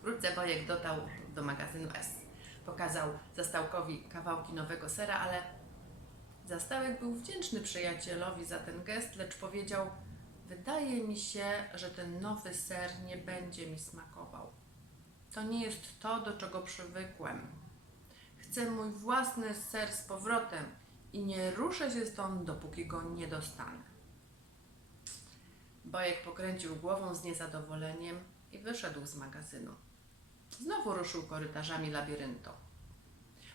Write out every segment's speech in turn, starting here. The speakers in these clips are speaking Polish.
Wkrótce Bojek dotarł do magazynu S. Pokazał Zastałkowi kawałki nowego sera, ale Zastałek był wdzięczny przyjacielowi za ten gest, lecz powiedział: wydaje mi się, że ten nowy ser nie będzie mi smakował. To nie jest to, do czego przywykłem. Chcę mój własny ser z powrotem i nie ruszę się stąd, dopóki go nie dostanę. Bojek pokręcił głową z niezadowoleniem i wyszedł z magazynu. Znowu ruszył korytarzami labiryntu.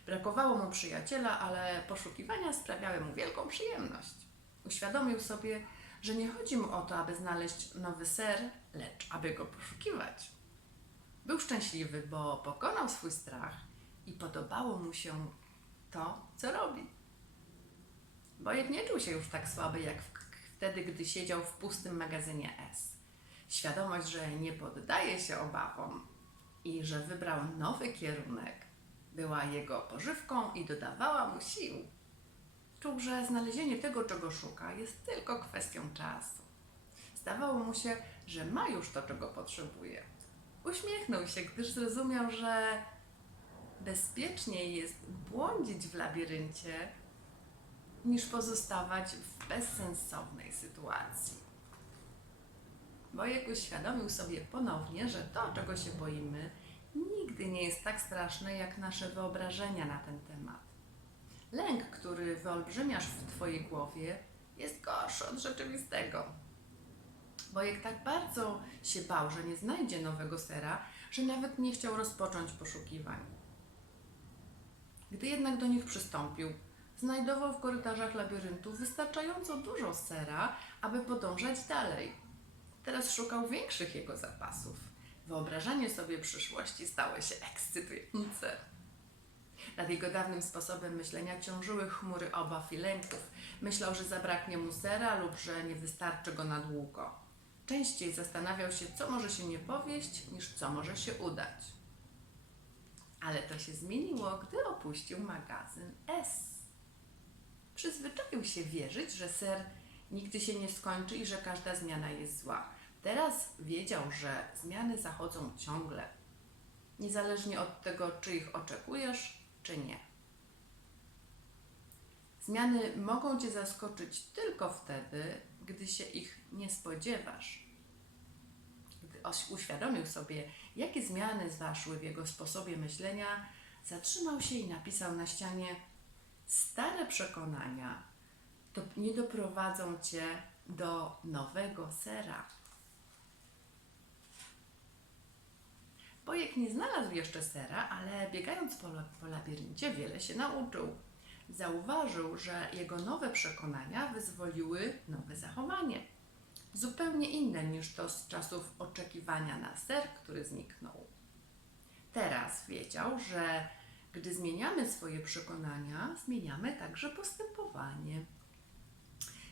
Brakowało mu przyjaciela, ale poszukiwania sprawiały mu wielką przyjemność. Uświadomił sobie, że nie chodzi mu o to, aby znaleźć nowy ser, lecz aby go poszukiwać. Był szczęśliwy, bo pokonał swój strach i podobało mu się to, co robi. Bojek nie czuł się już tak słaby, jak wtedy, gdy siedział w pustym magazynie S. Świadomość, że nie poddaje się obawom i że wybrał nowy kierunek, była jego pożywką i dodawała mu sił. Czuł, że znalezienie tego, czego szuka, jest tylko kwestią czasu. Zdawało mu się, że ma już to, czego potrzebuje. Uśmiechnął się, gdyż zrozumiał, że bezpieczniej jest błądzić w labiryncie, niż pozostawać w bezsensownej sytuacji. Bojek uświadomił sobie ponownie, że to, czego się boimy, nigdy nie jest tak straszne, jak nasze wyobrażenia na ten temat. Lęk, który wyolbrzymiasz w twojej głowie, jest gorszy od rzeczywistego. Bojek tak bardzo się bał, że nie znajdzie nowego sera, że nawet nie chciał rozpocząć poszukiwań. Gdy jednak do nich przystąpił, znajdował w korytarzach labiryntu wystarczająco dużo sera, aby podążać dalej. Teraz szukał większych jego zapasów. Wyobrażanie sobie przyszłości stało się ekscytujące. Nad jego dawnym sposobem myślenia ciążyły chmury obaw i lęków. Myślał, że zabraknie mu sera lub że nie wystarczy go na długo. Częściej zastanawiał się, co może się nie powieść, niż co może się udać. Ale to się zmieniło, gdy opuścił magazyn S. Przyzwyczaił się wierzyć, że ser nigdy się nie skończy i że każda zmiana jest zła. Teraz wiedział, że zmiany zachodzą ciągle, niezależnie od tego, czy ich oczekujesz, czy nie. Zmiany mogą cię zaskoczyć tylko wtedy, gdy się ich nie spodziewasz. Gdy uświadomił sobie, jakie zmiany zaszły w jego sposobie myślenia, zatrzymał się i napisał na ścianie: stare przekonania nie doprowadzą cię do nowego sera. Bojek nie znalazł jeszcze sera, ale biegając po labiryncie wiele się nauczył. Zauważył, że jego nowe przekonania wyzwoliły nowe zachowanie. Zupełnie inne niż to z czasów oczekiwania na ser, który zniknął. Teraz wiedział, że gdy zmieniamy swoje przekonania, zmieniamy także postępowanie.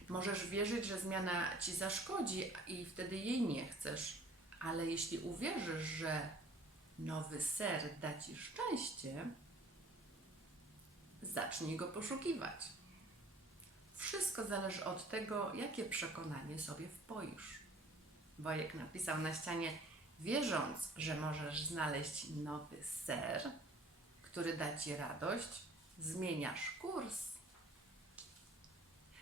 Możesz wierzyć, że zmiana ci zaszkodzi i wtedy jej nie chcesz, ale jeśli uwierzysz, że nowy ser da ci szczęście, zacznij go poszukiwać. Wszystko zależy od tego, jakie przekonanie sobie wpoisz. Bojek napisał na ścianie: wierząc, że możesz znaleźć nowy ser, który da ci radość, zmieniasz kurs.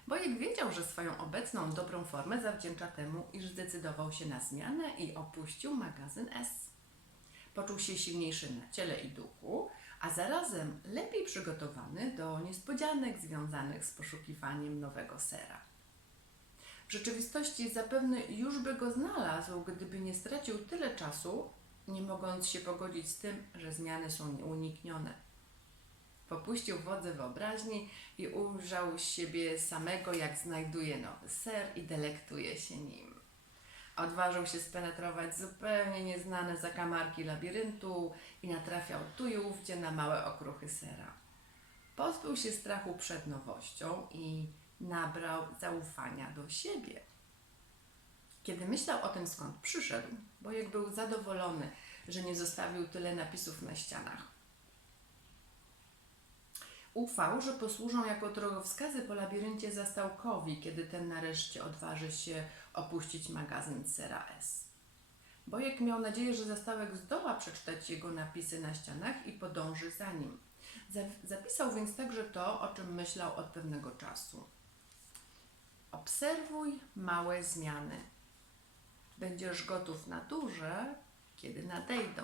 Bojek wiedział, że swoją obecną dobrą formę zawdzięcza temu, iż zdecydował się na zmianę i opuścił magazyn S. Poczuł się silniejszy na ciele i duchu, a zarazem lepiej przygotowany do niespodzianek związanych z poszukiwaniem nowego sera. W rzeczywistości zapewne już by go znalazł, gdyby nie stracił tyle czasu, nie mogąc się pogodzić z tym, że zmiany są nieuniknione. Popuścił wodze wyobraźni i ujrzał siebie samego, jak znajduje nowy ser i delektuje się nim. Odważył się spenetrować zupełnie nieznane zakamarki labiryntu i natrafiał tu i ówdzie na małe okruchy sera. Pozbył się strachu przed nowością i nabrał zaufania do siebie. Kiedy myślał o tym, skąd przyszedł, Bojek był zadowolony, że nie zostawił tyle napisów na ścianach. Ufał, że posłużą jako drogowskazy po labiryncie Zastałkowi, kiedy ten nareszcie odważy się opuścić magazyn sera S. Bojek miał nadzieję, że zastałek zdoła przeczytać jego napisy na ścianach i podąży za nim. Zapisał więc także to, o czym myślał od pewnego czasu. Obserwuj małe zmiany. Będziesz gotów na duże, kiedy nadejdą.